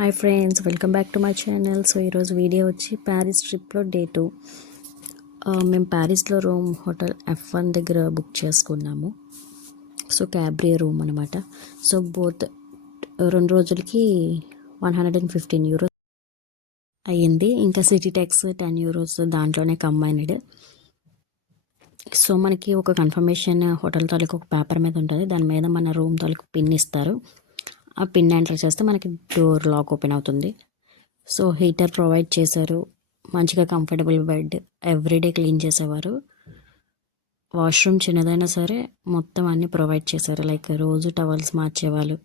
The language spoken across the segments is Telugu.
Hi friends welcome back to my channel. So ఈరోజు వీడియో వచ్చి ప్యారిస్ ట్రిప్లో డే టూ మేము ప్యారిస్లో రూమ్ హోటల్ ఎఫ్ వన్ దగ్గర బుక్ చేసుకున్నాము. సో క్యాబ్రియే రూమ్ అనమాట సో బోత్ రెండు రోజులకి one hundred and fifteen euros అయ్యింది. ఇంకా సిటీ ట్యాక్స్ టెన్ యూరోస్ దాంట్లోనే కంబైన్డ్ సో మనకి ఒక కన్ఫర్మేషన్ హోటల్ తాలూకు ఒక పేపర్ మీద ఉంటుంది. దాని మీద మన రూమ్ తాలూకు పిన్ ఇస్తారు. ఆ పిన్ ఎంటర్ చేస్తే మనకి డోర్ లాక్ ఓపెన్ అవుతుంది. సో హీటర్ ప్రొవైడ్ చేశారు. మంచిగా కంఫర్టబుల్ బెడ్ ఎవ్రీడే క్లీన్ చేసేవారు. వాష్రూమ్ చిన్నదైనా సరే మొత్తం అన్నీ ప్రొవైడ్ చేశారు. లైక్ రోజు టవల్స్ మార్చేవాళ్ళు.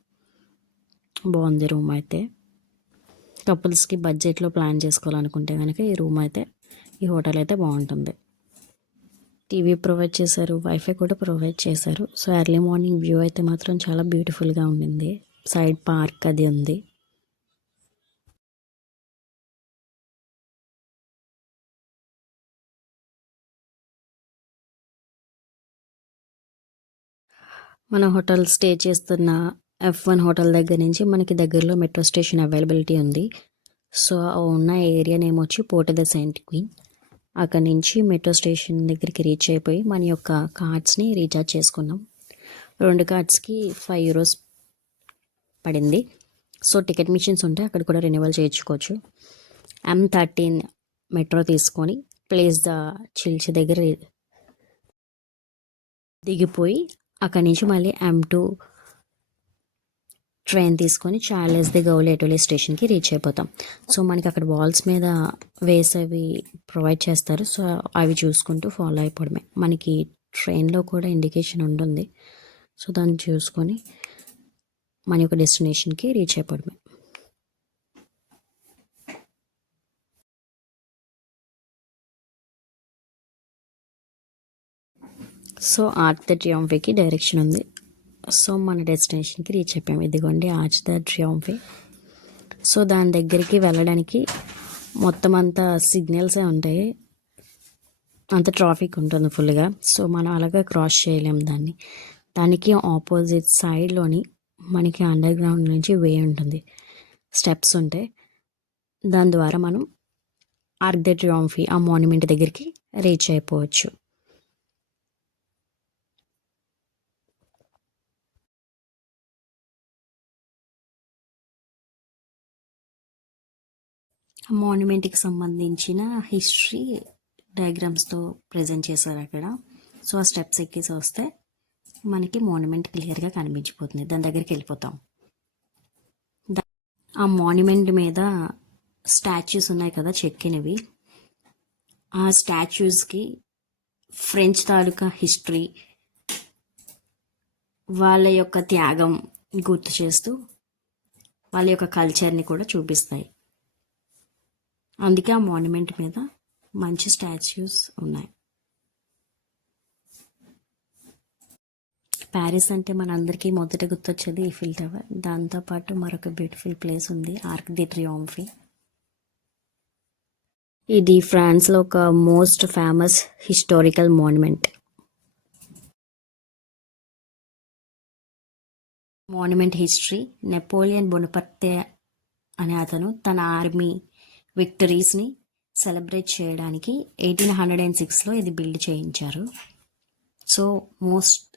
బాగుంది రూమ్ అయితే. కపుల్స్కి బడ్జెట్లో ప్లాన్ చేసుకోవాలనుకుంటే కనుక ఈ రూమ్ అయితే ఈ హోటల్ అయితే బాగుంటుంది. టీవీ ప్రొవైడ్ చేశారు. వైఫై కూడా ప్రొవైడ్ చేశారు. సో ఎర్లీ మార్నింగ్ వ్యూ అయితే మాత్రం చాలా బ్యూటిఫుల్గా ఉండింది. సైడ్ పార్క్ అది ఉంది. మన హోటల్ స్టే చేస్తున్న ఎఫ్ వన్ హోటల్ దగ్గర నుంచి మనకి దగ్గరలో మెట్రో స్టేషన్ అవైలబిలిటీ ఉంది. సో ఆ ఉన్న ఏరియా నేమ్ వచ్చి పోర్ట్ ద సెయింట్ క్వీన్. అక్కడ నుంచి మెట్రో స్టేషన్ దగ్గరికి రీచ్ అయిపోయి మన యొక్క కార్డ్స్ని రీఛార్జ్ చేసుకున్నాం. రెండు కార్డ్స్కి ఫైవ్ యూరోస్ పడింది. సో టికెట్ మిషన్స్ ఉంటే అక్కడ కూడా రెన్యువల్ చేయించుకోవచ్చు. ఎం థర్టీన్ మెట్రో తీసుకొని ప్లేస్ ద చిల్చి దగ్గర దిగిపోయి అక్కడి నుంచి మళ్ళీ ఎం టూ ట్రైన్ తీసుకొని చార్లెస్ ది గౌలి ఎటోలీ స్టేషన్కి రీచ్ అయిపోతాం. సో మనకి అక్కడ వాల్స్ మీద వేసేవి ప్రొవైడ్ చేస్తారు. సో అవి చూసుకుంటూ ఫాలో అయిపోవడమే. మనకి ట్రైన్లో కూడా ఇండికేషన్ ఉంటుంది. సో దాన్ని చూసుకొని మన యొక్క డెస్టినేషన్కి రీచ్ అయిపోవడమే. సో ఆర్చ్ ద ట్రియంఫేకి డైరెక్షన్ ఉంది. సో మన డెస్టినేషన్కి రీచ్ అయిపోయాం. ఇదిగోండి ఆర్చ్ ద ట్రియంఫే సో దాని దగ్గరికి వెళ్ళడానికి మొత్తం అంతా సిగ్నల్సే ఉంటాయి. అంత ట్రాఫిక్ ఉంటుంది ఫుల్గా సో మనం అలాగా క్రాస్ చేయలేం దాన్ని. దానికి ఆపోజిట్ సైడ్లోని మనకి అండర్ గ్రౌండ్ నుంచి వే ఉంటుంది. స్టెప్స్ ఉంటాయి దాని ద్వారా మనం ఆర్క్ ద ట్రియంఫీ ఆ మాన్యుమెంట్ దగ్గరికి రీచ్ అయిపోవచ్చు. మాన్యుమెంట్కి సంబంధించిన హిస్టరీ డయాగ్రామ్స్తో ప్రజెంట్ చేశారు అక్కడ. సో ఆ స్టెప్స్ ఎక్కేసి వస్తే మనకి మాన్యుమెంట్ క్లియర్గా కనిపించిపోతుంది. దాని దగ్గరికి వెళ్ళిపోతాం. దా- ఆ మాన్యుమెంట్ మీద స్టాచ్యూస్ ఉన్నాయి కదా చెక్కినవి. ఆ స్టాచ్యూస్కి ఫ్రెంచ్ తాలూకా హిస్టరీ వాళ్ళ యొక్క త్యాగం గుర్తు చేస్తూ వాళ్ళ యొక్క కల్చర్ని కూడా చూపిస్తాయి. అందుకే ఆ మాన్యుమెంట్ మీద మంచి స్టాచ్యూస్ ఉన్నాయి. ప్యారిస్ అంటే మనందరికీ మొదట గుర్తొచ్చేది ఈఫిల్ టవర్. దాంతోపాటు మరొక బ్యూటిఫుల్ ప్లేస్ ఉంది ఆర్క్ ది ట్రియాంఫీ. ఇది ఫ్రాన్స్లో ఒక most famous historical monument. Monument history. Napoleon Bonaparte అనే అతను తన ఆర్మీ విక్టరీస్ని సెలబ్రేట్ చేయడానికి ఎయిటీన్ హండ్రెడ్ అండ్ సిక్స్లో ఇది బిల్డ్ చేయించారు. సో మోస్ట్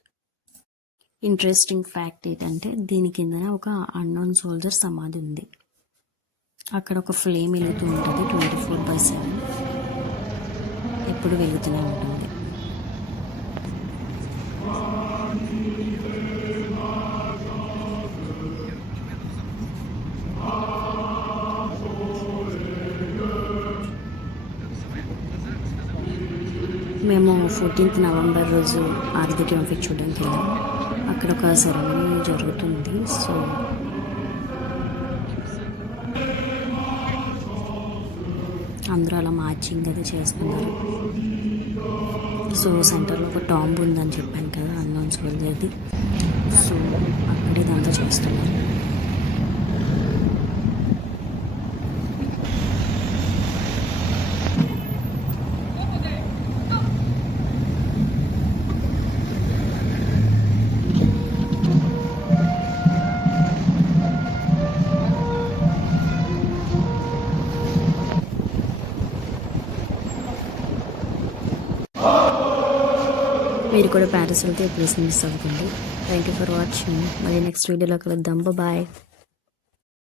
ఇంట్రెస్టింగ్ ఫ్యాక్ట్ ఏంటంటే దీని కిందన ఒక అన్నోన్ సోల్జర్ సమాధి ఉంది. అక్కడ ఒక ఫ్లేమ్ వెలుగుతూ ఉంటుంది ట్వంటీ ఫోర్ బై సెవెన్ ఎప్పుడు వెలుగుతూనే ఉంటుంది. మేము ఫోర్టీన్త్ నవంబర్ రోజు ఆర్థిక ట్రాఫిక్ చూడడానికి వెళ్ళాము అక్కడ ఒక సెరమనీ జరుగుతుంది. సో అందరూ అలా మార్చింగ్ అది చేసుకున్నారు. సో సెంటర్లో ఒక టాంబ్ ఉందని చెప్పాను కదా అన్నౌన్స్ వెళ్ళేది సో అక్కడ ఇదంతా చేస్తున్నారు. మీరు కూడా ప్యారిస్ వెళ్తే ఎప్పుడు మిస్ అవ్వకండి. థ్యాంక్ యూ ఫర్ వాచింగ్ మళ్ళీ నెక్స్ట్ వీడియోలో కలుద్దాం బాయ్